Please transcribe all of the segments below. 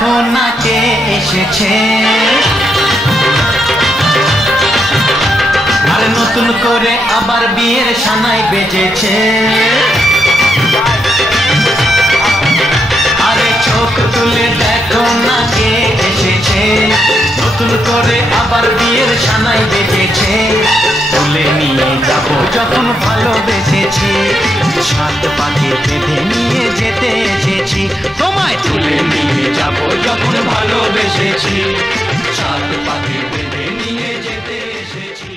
দেখো না কে এসেছে, আর নতুন করে আবার বিয়ের সানাই বেজেছে। আরে চোখ তুলে দেখো না কে এসেছে, নতুন করে আবার বিয়ের সানাই বেজেছে। তুলে নিয়ে যাবো যখন ভালোবেসেছি, সাত পাকে বেঁধে নিয়ে যেতে এসেছি। তোমায় তুলে নিয়ে যাবো যখন ভালোবেসেছি, সাত পাকে বেঁধে নিয়ে যেতে এসেছি।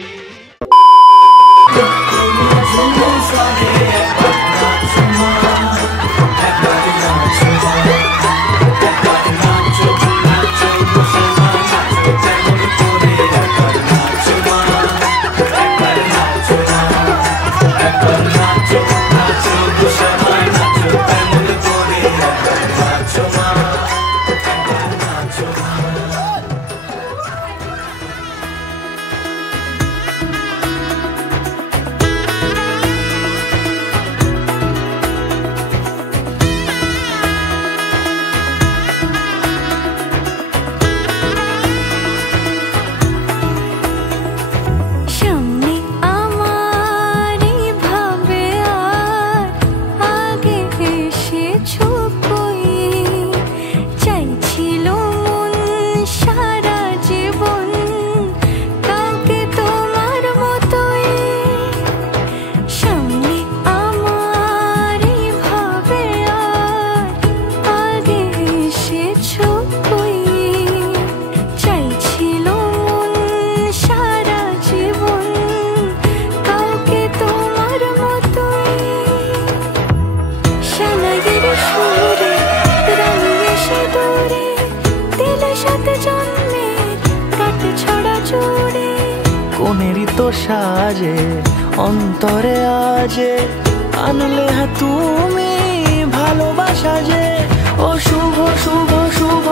কোনেরই তো সাজে অন্তরে আজে আনলে তুমি ভালোবাসা যে। ও শুভ শুভ শুভ